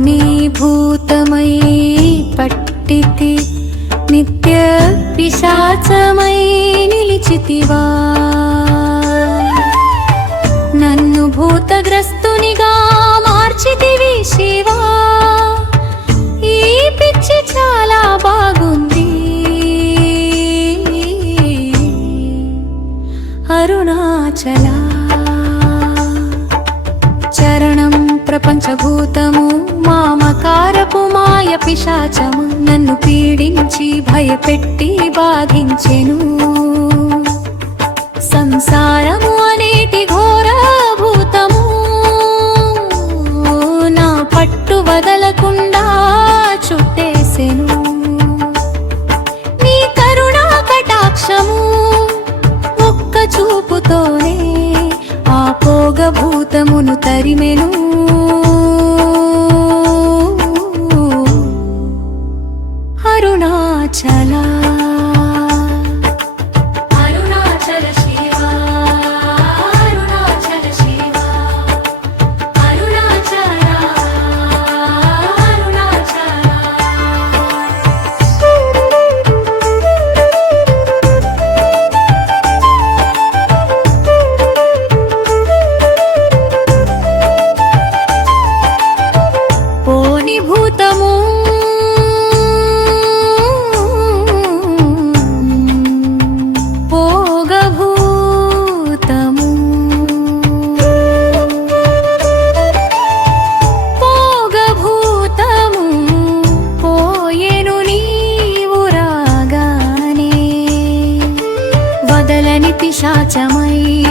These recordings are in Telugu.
भूतमयी पट्टिति नित्य पिशाचमयी निलिचितिवा नन्नु भूतग्रस्तुनिगा మార్చితివి శివా ఈ పిచ్చి చాలా బాగుంది అరుణాచల చరణం ప్రపంచభూతము పిశాచము నన్ను పీడించి భయపెట్టి బాధించెను. సంసారము అనేటి ఘోరాభూతము. నా పట్టు వదలకుండా చుట్టేసెను. నీ కరుణా కటాక్షము ఒక్క చూపుతోనే ఆ పోగభూతమును తరిమెను.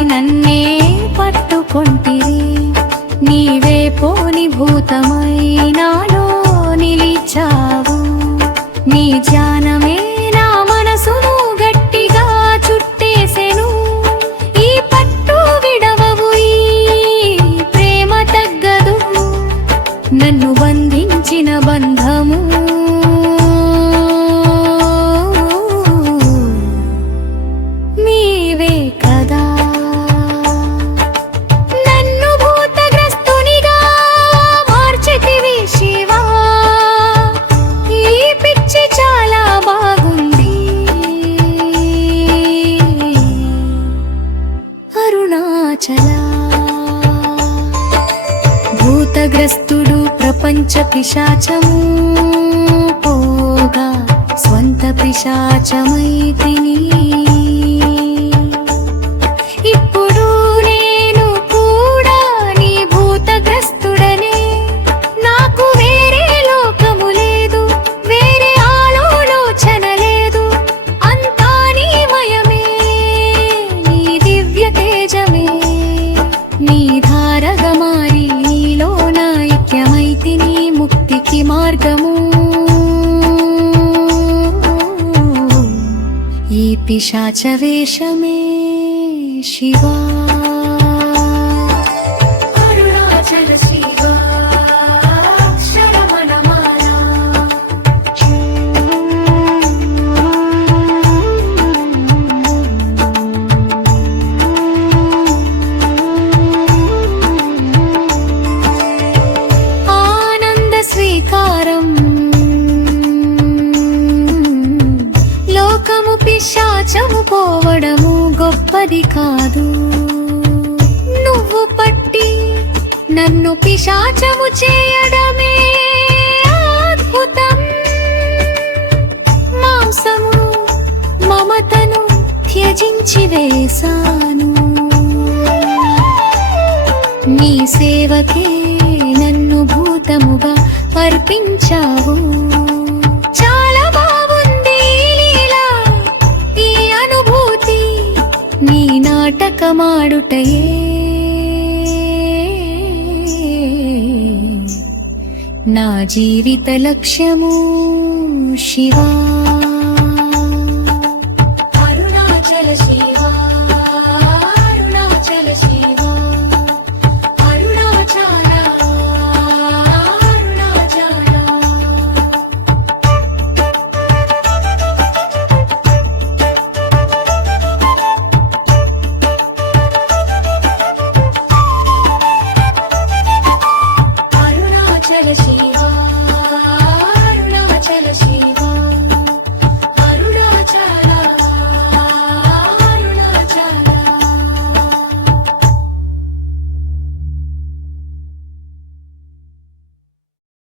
నన్నే పట్టుకొంటిరి. నీవే పోని భూతమై నాలో నిలిచావు. నీ ధ్యానమే నా మనసును గట్టిగా చుట్టేసెను. ఈ పట్టు విడవవు ఈ ప్రేమ తగ్గదు నన్ను బంధించిన బంధము ప్రపంచ పిశాచము పోగా స్వంత పిశాచమై తిని पिशाच वेषमे शिवा। పిశాచము పోవడము గొప్పది కాదు. నువ్వు పట్టి నన్ను పిశాచము చేయడమే అద్భుతం. మాంసము మమతను త్యజించి వేశాను. నీ సేవకే నన్ను భూతముగా అర్పించావు. ఏకమాడుటయే. నా జీవిత లక్ష్యము శివా.